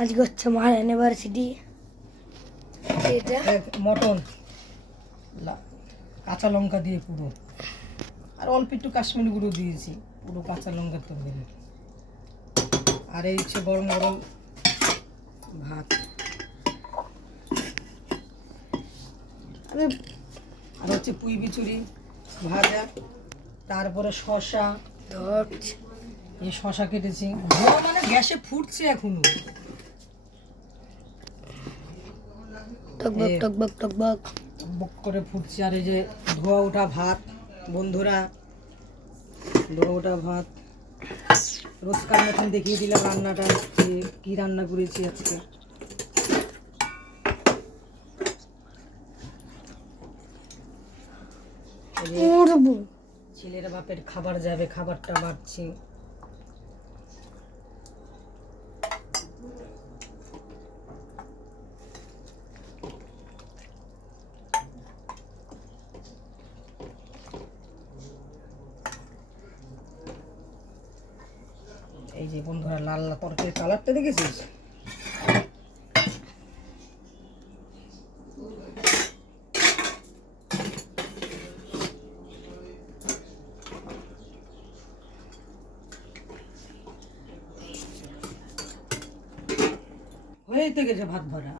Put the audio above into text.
আজকে হচ্ছে মার অ্যানিভার্সারি। এটা মটন কাঁচা লঙ্কা দিয়ে পুরো, আর অল্প একটু কাশ্মীরি গুঁড়ো দিয়েছি, পুরো কাঁচা লঙ্কার তরকারি। আর এই হচ্ছে গরম গরম ভাত, আর হচ্ছে পুঁই বিচুরি ভাজা, তারপরে শশা, এই শশা কেটেছি। ধোয়া মানে গ্যাসে ফুটছে এখনো, টকবক টকবক টকবক বক করে ফুটছে। আর এই যে ধোয়া ওঠা ভাত বন্ধুরা, ধোয়া ওঠা ভাত। রোজকার মতন দেখিয়ে দিলাম রান্নাটা, যে কী রান্না করেছি আজকে। ছেলের বাপের খাবার যাবে, খাবারটা বাড়ছি। এই যে বন্ধুরা লাল লাল তরকারির কালারটা দেখেছিস? হয়েই তো গেছে ভাত ভরা।